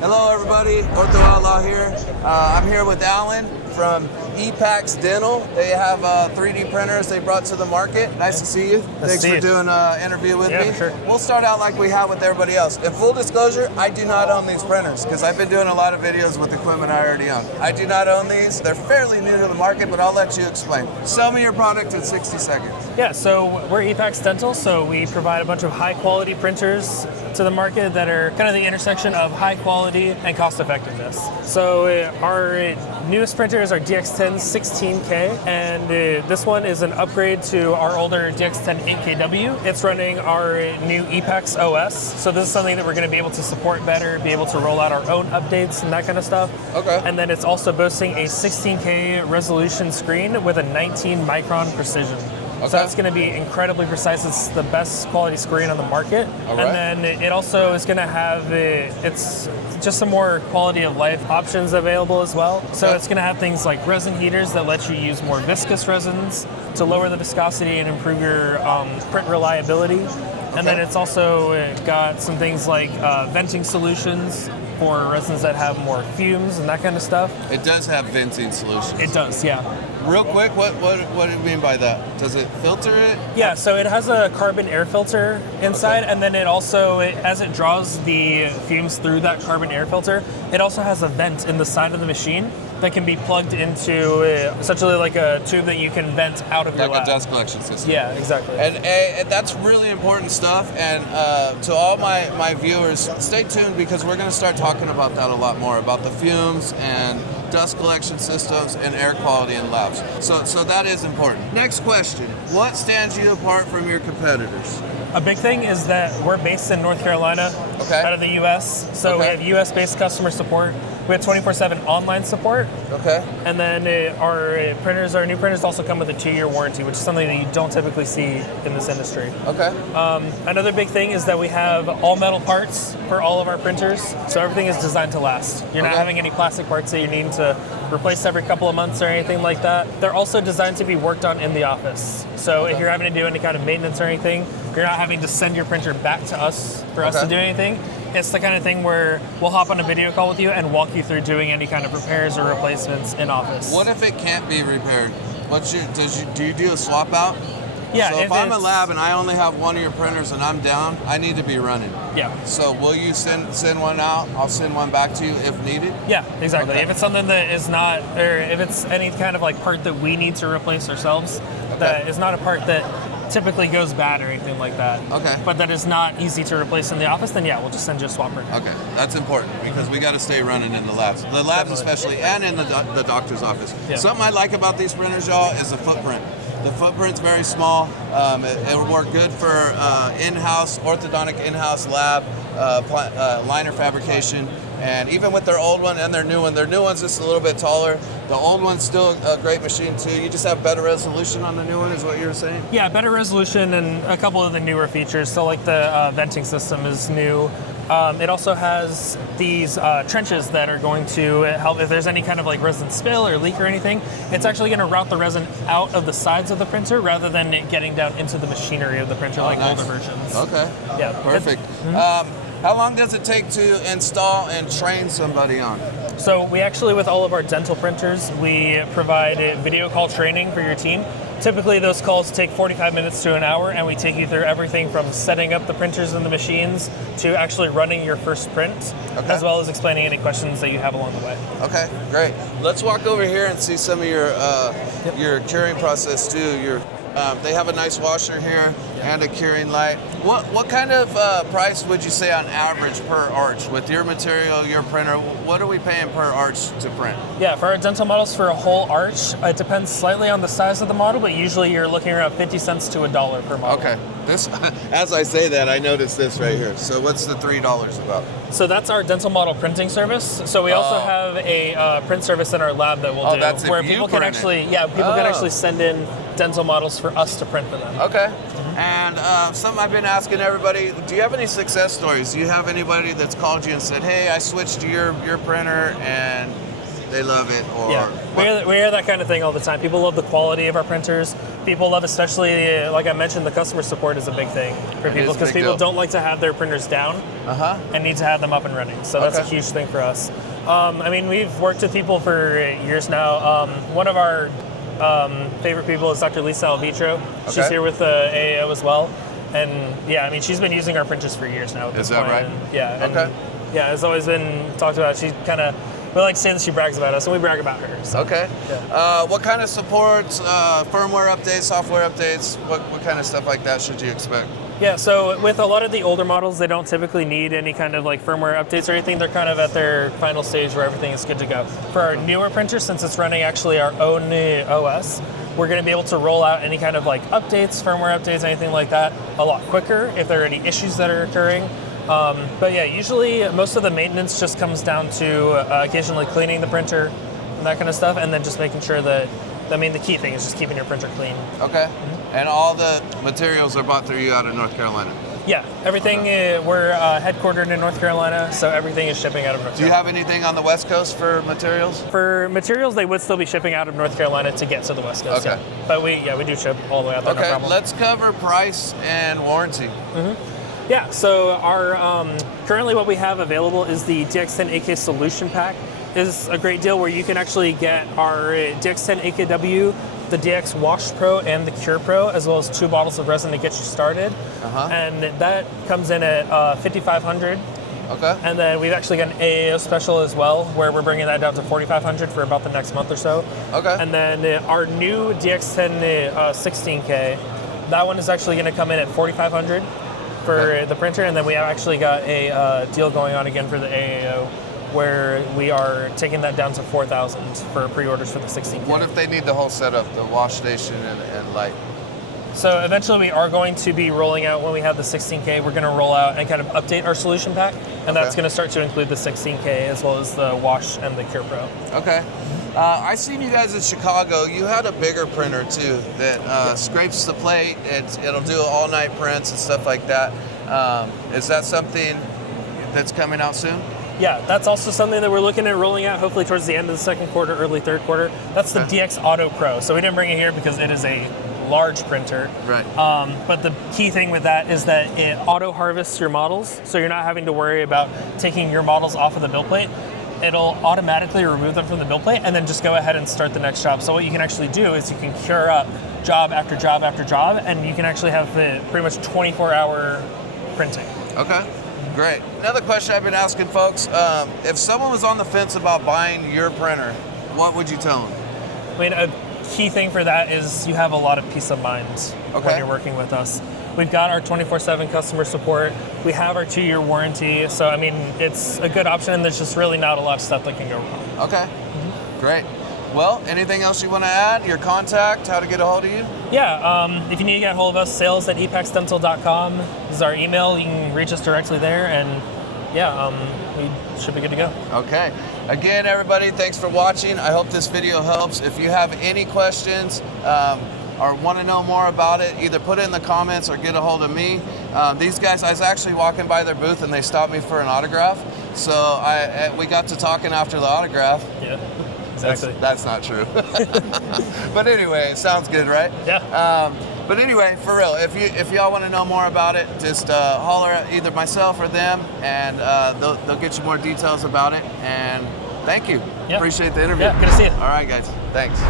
Hello everybody, Ortho Outlaw here. I'm here with Alan from Epax Dental. They have 3D printers they brought to the market. Nice to see you. Thanks for doing an interview with me. Sure. We'll start out like we have with everybody else. In full disclosure, I do not own these printers because I've been doing a lot of videos with equipment I already own. I do not own these. They're fairly new to the market, but I'll let you explain. Sell me your product in 60 seconds. Yeah, so we're Epax Dental, so we provide a bunch of high quality printers to the market that are kind of the intersection of high quality and cost effectiveness. So our newest printer is our DX10 16K, and this one is an upgrade to our older DX10 8KW. It's running our new Epax OS, so this is something that we're going to be able to support better, be able to roll out our own updates and that kind of stuff. Okay. And then it's also boasting a 16K resolution screen with a 19 micron precision. Okay. So that's going to be incredibly precise. It's the best quality screen on the market. All right. And then it also is going to have, it's just some more quality of life options available as well. So Okay. it's going to have things like resin heaters that let you use more viscous resins to lower the viscosity and improve your print reliability. And then it's also got some things like venting solutions for resins that have more fumes and that kind of stuff. It does have venting solutions. It does, yeah. Real quick, what do you mean by that? Does it filter it? Yeah, so it has a carbon air filter inside, and then it also, as it draws the fumes through that carbon air filter, it also has a vent in the side of the machine that can be plugged into essentially like a tube that you can vent out of your Like lab. a dust collection system. Yeah, exactly. And that's really important stuff. And to all my viewers, stay tuned because we're going to start talking about that a lot more, about the fumes and dust collection systems and air quality in labs. So that is important. Next question. What stands you apart from your competitors? A big thing is that we're based in North Carolina, Okay. out of the U.S. So we have U.S.-based customer support. We have 24/7 online support. Okay. And then our new printers also come with a 2-year warranty, which is something that you don't typically see in this industry. Okay. Another big thing is that we have all metal parts for all of our printers, so everything is designed to last. You're not having any plastic parts that you need to replace every couple of months or anything like that. They're also designed to be worked on in the office. So if you're having to do any kind of maintenance or anything, you're not having to send your printer back to us for us to do anything. It's the kind of thing where we'll hop on a video call with you and walk you through doing any kind of repairs or replacements in office. What if it can't be repaired? Do you do a swap out? Yeah. So if I'm a lab and I only have one of your printers and I'm down, I need to be running. Yeah. So will you send one out? I'll send one back to you if needed? Yeah, exactly. Okay. If it's something that is not, or if it's any kind of like part that we need to replace ourselves, that is not a part that typically goes bad or anything like that. Okay. But that is not easy to replace in the office, then yeah, we'll just send you a swap printer. Okay, that's important because we got to stay running in the labs. The labs especially, and in the doctor's office. Yeah. Something I like about these printers, y'all, is the footprint. The footprint's very small. It'll work good for in-house, orthodontic in-house lab, liner fabrication. And even with their old one and their new one's just a little bit taller. The old one's still a great machine too. You just have better resolution on the new one, is what you were saying? Yeah, better resolution and a couple of the newer features. So like the venting system is new. It also has these trenches that are going to help if there's any kind of like resin spill or leak or anything. It's actually going to route the resin out of the sides of the printer rather than it getting down into the machinery of the printer like older versions. Okay. Yeah. Perfect. How long does it take to install and train somebody on? So we actually, with all of our dental printers, we provide a video call training for your team. Typically those calls take 45 minutes to an hour, and we take you through everything from setting up the printers and the machines to actually running your first print, as well as explaining any questions that you have along the way. Okay, great. Let's walk over here and see some of your curing process too. They have a nice washer here and a curing light. What kind of price would you say on average per arch with your material, your printer? What are we paying per arch to print? Yeah, for our dental models for a whole arch, it depends slightly on the size of the model, but usually you're looking around 50 cents to $1 per model. Okay. This, as I say that, I noticed this right here. So what's the $3 about? So that's our dental model printing service. So we also have a print service in our lab that we'll do, that's if where you people can print it. actually, can actually send in dental models for us to print for them. Okay. And something I've been asking everybody, do you have any success stories? Do you have anybody that's called you and said, hey, I switched to your printer and they love it, or yeah, we hear that kind of thing all the time. People love the quality of our printers. People love, especially like I mentioned, the customer support is a big thing for people because people don't like to have their printers down and need to have them up and running. So that's a huge thing for us. I mean, we've worked with people for years now. One of our favorite people is Dr. Lisa Alvitro. She's here with AAO as well. And yeah, I mean, she's been using our printers for years now. At this point. Right? And, yeah, it's always been talked about. She kind of, we like to say that she brags about us, and we brag about her. So. What kind of supports, firmware updates, software updates, what kind of stuff like that should you expect? Yeah, so with a lot of the older models, they don't typically need any kind of like firmware updates or anything. They're kind of at their final stage where everything is good to go. For our newer printer, since it's running actually our own OS, we're going to be able to roll out any kind of like updates, firmware updates, anything like that a lot quicker if there are any issues that are occurring. But yeah, usually most of the maintenance just comes down to occasionally cleaning the printer and that kind of stuff, and then just making sure that, I mean, the key thing is just keeping your printer clean. Okay. And all the materials are bought through you out of North Carolina? Yeah, everything, we're headquartered in North Carolina, so everything is shipping out of North Carolina. Do you have anything on the West Coast for materials? For materials, they would still be shipping out of North Carolina to get to the West Coast. Okay. Yeah. But we do ship all the way out there, no Okay, problem. let's cover price and warranty. Yeah, so our currently what we have available is the DX10 AK Solution Pack. Is a great deal where you can actually get our DX10 AKW, the DX Wash Pro, and the Cure Pro, as well as 2 bottles of resin to get you started. And that comes in at $5,500. Okay. And then we've actually got an AAO special as well, where we're bringing that down to $4,500 for about the next month or so. Okay. And then our new DX10 16K, that one is actually going to come in at $4,500 for the printer, and then we have actually got a deal going on again for the AAO, where we are taking that down to $4,000 for pre-orders for the 16K. What if they need the whole setup, the wash station and light? So eventually we are going to be rolling out, when we have the 16K, we're going to roll out and kind of update our solution pack, and that's going to start to include the 16K as well as the Wash and the Cure Pro. Okay. I seen you guys in Chicago. You had a bigger printer too that scrapes the plate. It'll do all-night prints and stuff like that. Is that something that's coming out soon? Yeah, that's also something that we're looking at rolling out hopefully towards the end of the second quarter, early third quarter. That's the DX Auto Pro. So we didn't bring it here because it is a large printer. Right. But the key thing with that is that it auto harvests your models, so you're not having to worry about taking your models off of the build plate. It'll automatically remove them from the build plate and then just go ahead and start the next job. So what you can actually do is you can cure up job after job after job, and you can actually have the pretty much 24-hour printing. Okay. Great. Another question I've been asking folks, if someone was on the fence about buying your printer, what would you tell them? I mean, a key thing for that is you have a lot of peace of mind when you're working with us. We've got our 24/7 customer support. We have our 2-year warranty. So, I mean, it's a good option, and there's just really not a lot of stuff that can go wrong. Okay. Great. Well, anything else you want to add? Your contact, how to get a hold of you? Yeah, if you need to get a hold of us, sales@epaxdental.com is our email. You can reach us directly there, and yeah, we should be good to go. Okay. Again, everybody, thanks for watching. I hope this video helps. If you have any questions or want to know more about it, either put it in the comments or get a hold of me. These guys, I was actually walking by their booth and they stopped me for an autograph. So we got to talking after the autograph. Yeah. Exactly. That's not true. But anyway, it sounds good, right? Yeah. But anyway, for real, if y'all want to know more about it, just holler at either myself or them, and they'll get you more details about it. And thank you. Yeah. Appreciate the interview. Yeah, good to see you. All right, guys. Thanks.